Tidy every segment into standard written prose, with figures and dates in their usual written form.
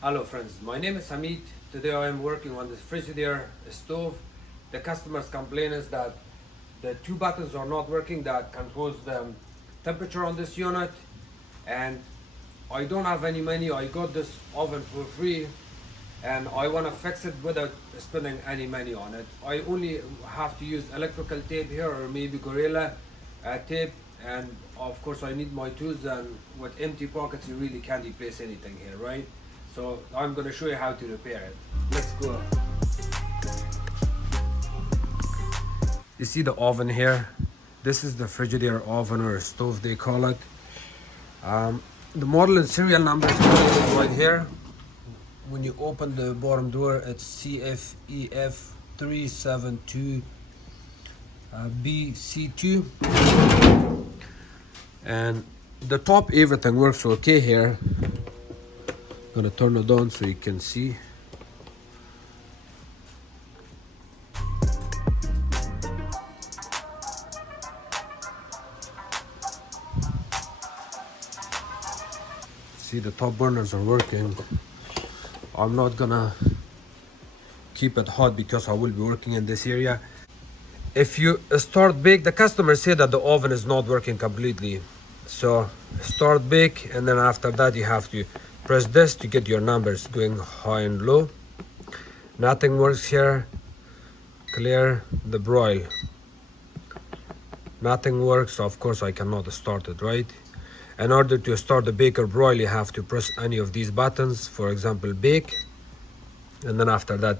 Hello friends, my name is Hameed. Today I am working on this Frigidaire stove. The customer's complaint is that the two buttons are not working that controls the temperature on this unit, and I don't have any money. I got this oven for free and I want to fix it without spending any money on it. I only have to use electrical tape here or maybe Gorilla tape, and of course I need my tools, and with empty pockets you really can't replace anything here, right? So I'm going to show you how to repair it. Let's go. You see the oven here? This is the Frigidaire oven or stove they call it. The model and serial number is right here. When you open the bottom door, it's CFEF372BC2. And the top, everything works okay here. I'm gonna turn it on so you can see. See, the top burners are working. I'm not gonna keep it hot because I will be working in this area. If you start bake, the customer said that the oven is not working completely. So start bake, and then after that you have to press this to get your numbers going high and low. Nothing works here. Clear the broil. Nothing works, so of course I cannot start it, right? In order to start the bake or broil, you have to press any of these buttons, for example bake, and then after that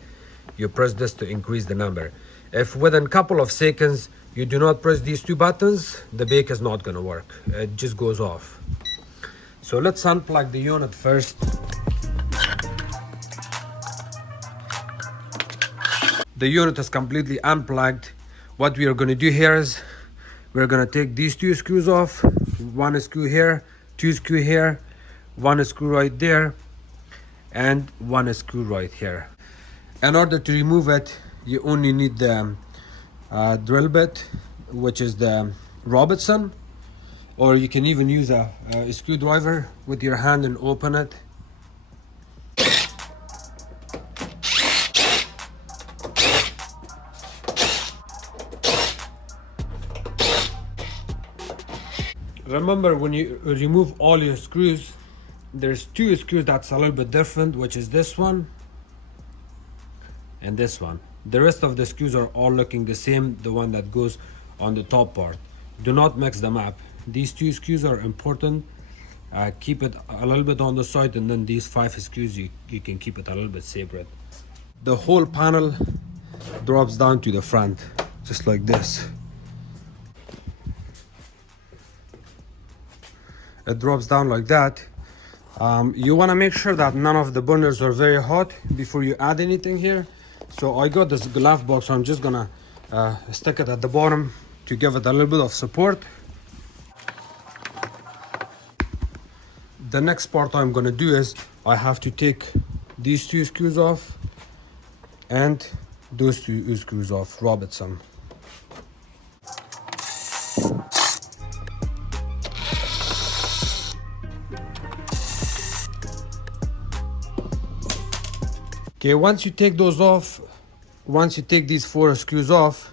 you press this to increase the number. If within a couple of seconds you do not press these two buttons, the bake is not going to work. It just goes off. So let's unplug the unit first. The unit is completely unplugged. What we are going to do here is we're going to take these two screws off. One screw here, two screw here, one screw right there, and one screw right here. In order to remove it, you only need the drill bit, which is the Robertson, or you can even use a screwdriver with your hand and open it. Remember, when you remove all your screws, there's two screws that's a little bit different, which is this one and this one. The rest of the screws are all looking the same, the one that goes on the top part. Do not mix them up. These two screws are important. Keep it a little bit on the side, and then these 5 screws you can keep it a little bit separate. The whole panel drops down to the front, just like this. It drops down like that. You want to make sure that none of the burners are very hot before you add anything here. So I got this glove box, so I'm just gonna stick it at the bottom to give it a little bit of support. The next part I'm gonna do is I have to take these two screws off and those two screws off, Robertson. Okay, once you take those off, once you take these 4 screws off,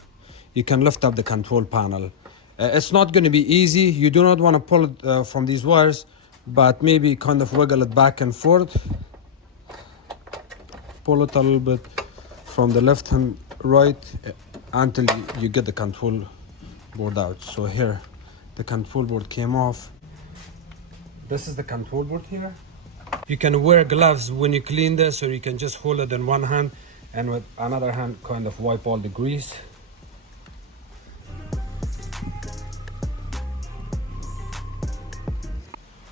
you can lift up the control panel. It's not going to be easy. You do not want to pull it from these wires, but maybe kind of wiggle it back and forth. Pull it a little bit from the left and right until you get the control board out. So here, the control board came off. This is the control board here. You can wear gloves when you clean this, or you can just hold it in one hand and with another hand kind of wipe all the grease.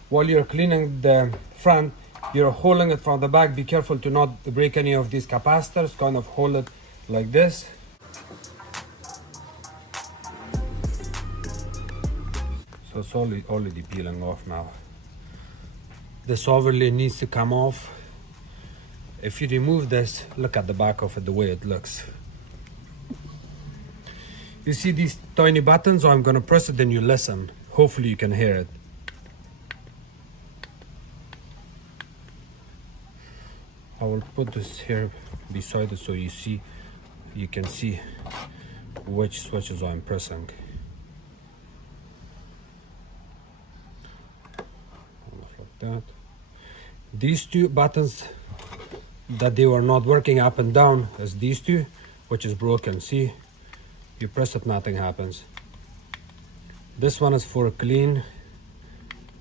While you're cleaning the front, you're holding it from the back. Be careful to not break any of these capacitors. Kind of hold it like this. So it's already peeling off now. This overlay needs to come off. If you remove this, look at the back of it, the way it looks. You see these tiny buttons? I'm gonna press it and you listen. Hopefully you can hear it. I will put this here beside it so you can see which switches I'm pressing. Like that. These two buttons that they were not working up and down as these two, which is broken. See, you press it, nothing happens. This one is for clean,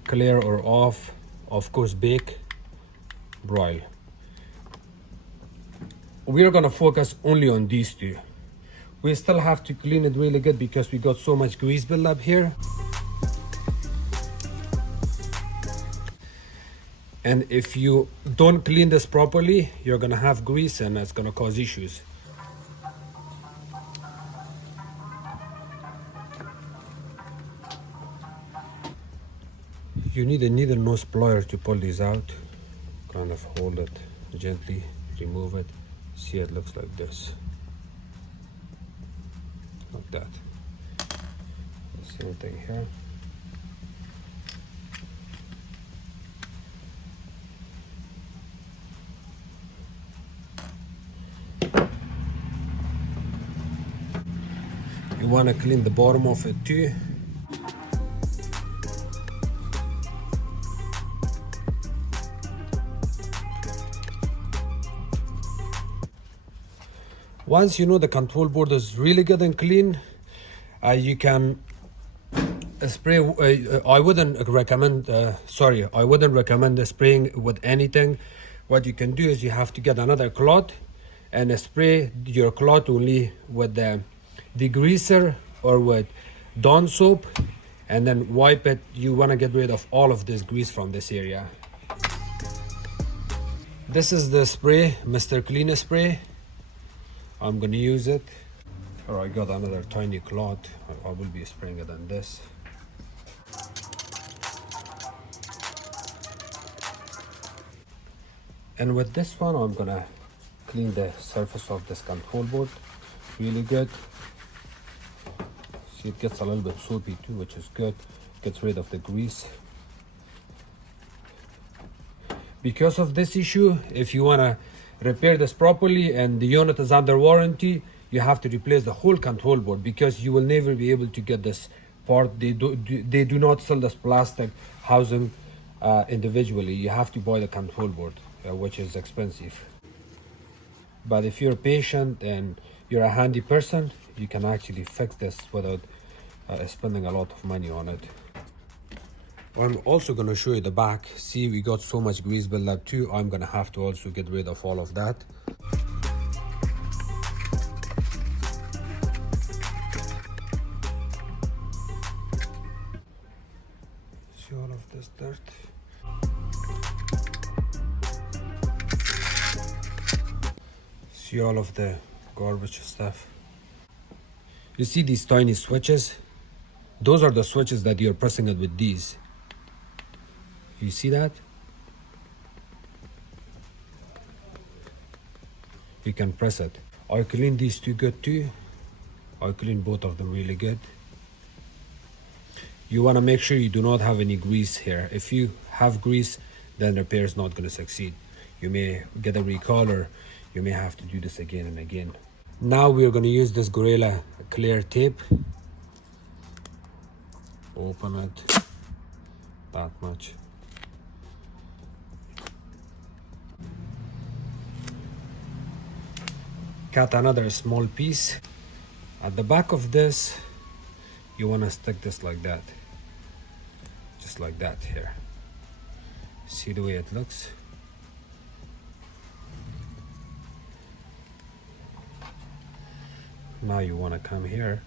clear or off, of course bake, broil. We are gonna focus only on these two. We still have to clean it really good because we got so much grease build-up here. And if you don't clean this properly, you're gonna have grease and it's gonna cause issues. You need a needle nose plier to pull these out. Kind of hold it gently, remove it. See, it looks like this. Like that. Same thing here. You want to clean the bottom of it too. Once you know the control board is really good and clean, you can spray. I wouldn't recommend spraying with anything. What you can do is you have to get another cloth and spray your cloth only with the degreaser or with Dawn soap, and then wipe it. You want to get rid of all of this grease from this area. This is the spray, Mr. Cleaner spray. I'm gonna use it. Or I got another tiny cloth. I will be spraying it on this. And with this one, I'm gonna clean the surface of this control board really good. See, it gets a little bit soapy too, which is good. Gets rid of the grease. Because of this issue, if you wanna repair this properly and the unit is under warranty, you have to replace the whole control board because you will never be able to get this part. They do not sell this plastic housing individually. You have to buy the control board, which is expensive. But if you're patient and you're a handy person, you can actually fix this without spending a lot of money on it. I'm also going to show you the back. See, we got so much grease buildup too. I'm going to have to also get rid of all of that. See all of this dirt. See all of the garbage stuff. You see these tiny switches? Those are the switches that you're pressing it with these. You see that? You can press it. I clean these two good too. I clean both of them really good. You want to make sure you do not have any grease here. If you have grease, then repair is not going to succeed. You may get a recall or you may have to do this again and again. Now we're going to use this Gorilla clear tape. Open it that much. Cut another small piece. At the back of this, you want to stick this like that. Just like that here. See the way it looks? Now you want to come here.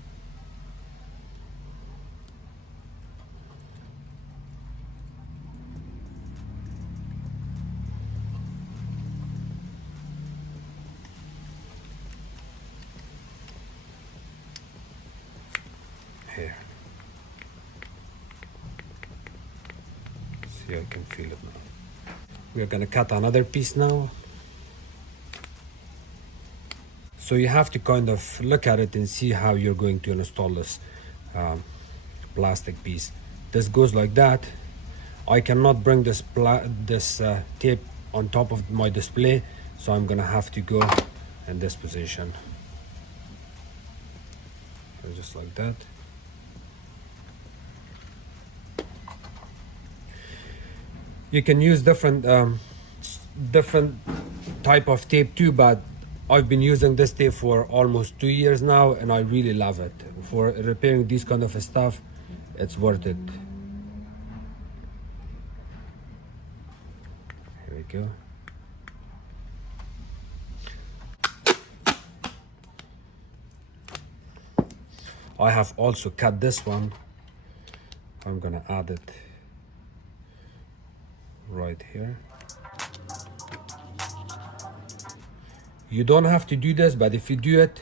Here. See, I can feel it now. We are gonna cut another piece now. So you have to kind of look at it and see how you're going to install this plastic piece. This goes like that. I cannot bring this tape on top of my display So I'm gonna have to go in this position. Just like that. You can use different type of tape too, but I've been using this tape for almost 2 years now, and I really love it. For repairing these kind of stuff, it's worth it. Here we go. I have also cut this one. I'm gonna add it right here. You don't have to do this, but if you do it,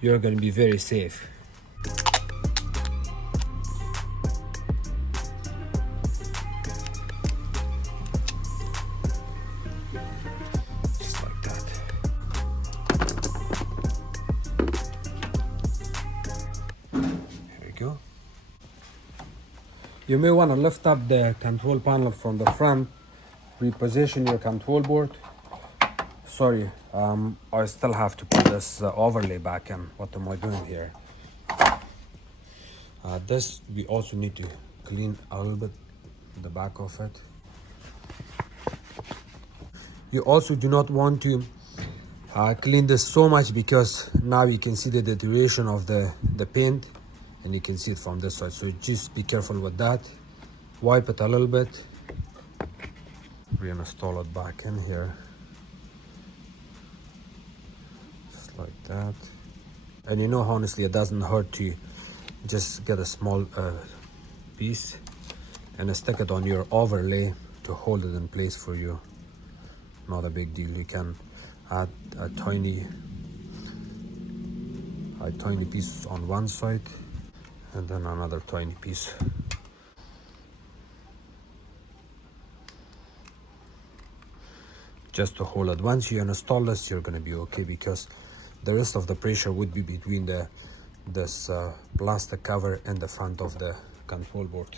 you're gonna be very safe. Just like that. Here we go. You may want to lift up the control panel from the front, reposition your control board. Sorry, I still have to put this overlay back in. What am I doing here? This we also need to clean a little bit the back of it. You also do not want to clean this so much, because now you can see the deterioration of the paint, and you can see it from this side. So just be careful with that. Wipe it a little bit. Reinstall it back in here. Just like that. And you know, honestly, it doesn't hurt to just get a small piece and stick it on your overlay to hold it in place for you. Not a big deal. You can add a tiny piece on one side and then another tiny piece. Just to hold it. Once you install this, you're gonna be okay, because the rest of the pressure would be between this plastic cover and the front of the control board,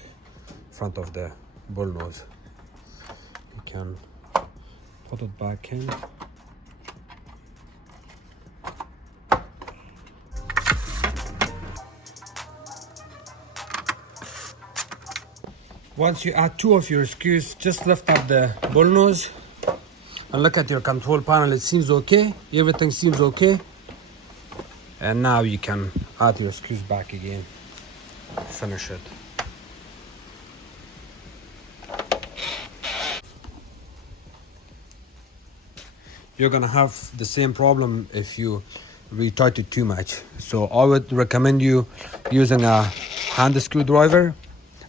front of the bull nose. You can put it back in. Once you add 2 of your screws, just lift up the bull nose and look at your control panel. It seems okay. Everything seems okay. And now you can add your screws back again. Finish it. You're gonna have the same problem if you retight it too much. So I would recommend you using a hand screwdriver.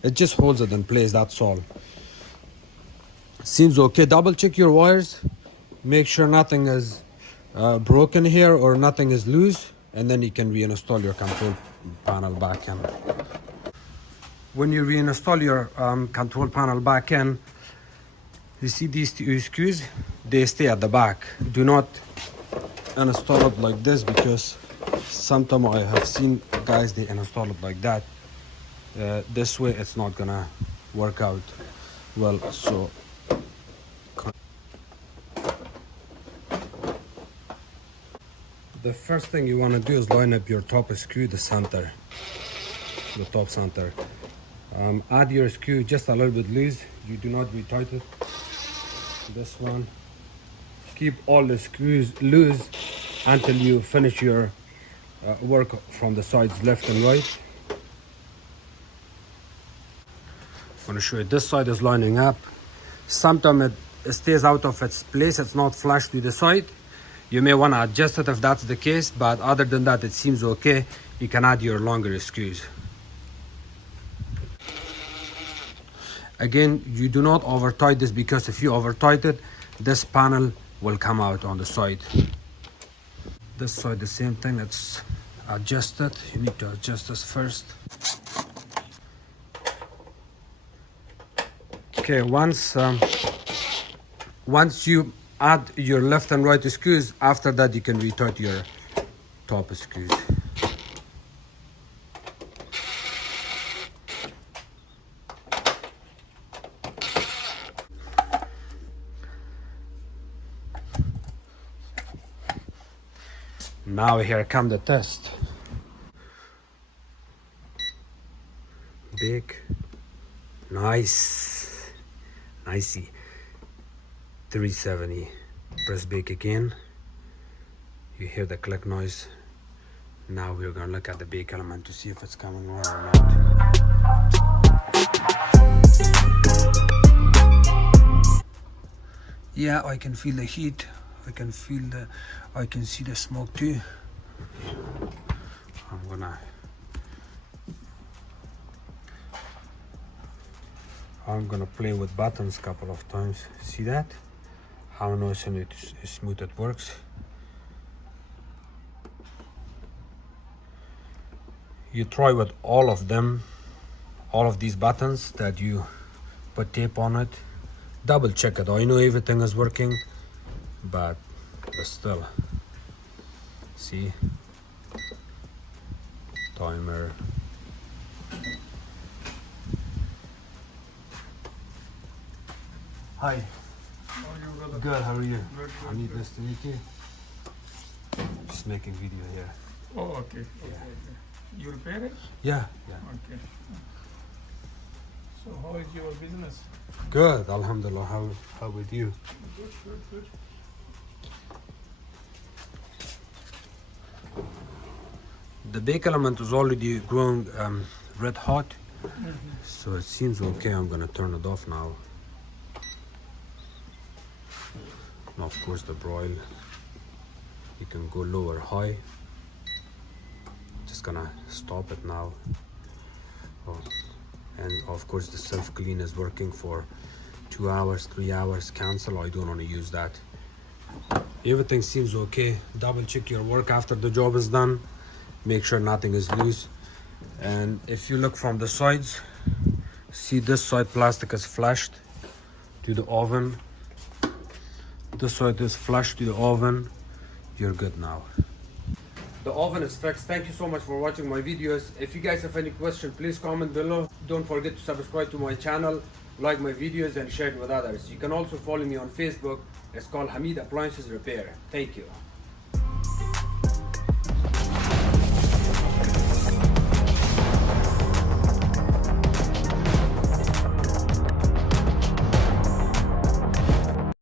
It just holds it in place, that's all. Seems okay. Double check your wires. Make sure nothing is broken here or nothing is loose, and then you can reinstall your control panel back in. When you reinstall your control panel back in, you see these 2 screws, they stay at the back. Do not install it like this, because sometimes I have seen guys, they install it like that. This way it's not gonna work out well. So the first thing you want to do is line up your top screw, the center, the top center. Add your screw just a little bit loose. You do not retight it. This one. Keep all the screws loose until you finish your work from the sides, left and right. I'm going to show you this side is lining up. Sometimes it stays out of its place, it's not flush to the side. You may want to adjust it if that's the case, but other than that, it seems okay. You can add your longer screws. Again, you do not over tight this, because if you over tight it, this panel will come out on the side. This side, the same thing, it's adjusted. You need to adjust this first. Okay, once you add your left and right screws, after that you can retight your top screws. Now here come the test. Big, nice, nicey. 370. Press bake again. You hear the click noise. Now we're gonna look at the bake element to see if it's coming right or not. Yeah, I can feel the heat. I can see the smoke too. I'm gonna play with buttons a couple of times. See that? How nice and smooth it works. You try with all of them, all of these buttons that you put tape on it. Double check it. I know everything is working, but still. See? Timer. Hi. How are you, brother? Good, how are you? Good, Hameed, good. nice to meet you. Just making video here. Oh, okay. Okay. You repair it? Yeah. Okay. So how is your business? Good, alhamdulillah. How with you? Good. The bake element is already growing red hot, so it seems okay. I'm gonna turn it off now. Now, of course, the broil, you can go low or high. Just gonna stop it now. Oh. And of course the self-clean is working for 2 hours, 3 hours. Cancel, I don't want to use that. Everything seems okay. Double check your work after the job is done. Make sure nothing is loose. And if you look from the sides, see this side plastic is flushed to the oven. This side is flushed to the oven. You're good now. The oven is fixed. Thank you so much for watching my videos. If you guys have any question, please comment below. Don't forget to subscribe to my channel, like my videos and share it with others. You can also follow me on Facebook. It's called Hameed Appliances Repair. Thank you.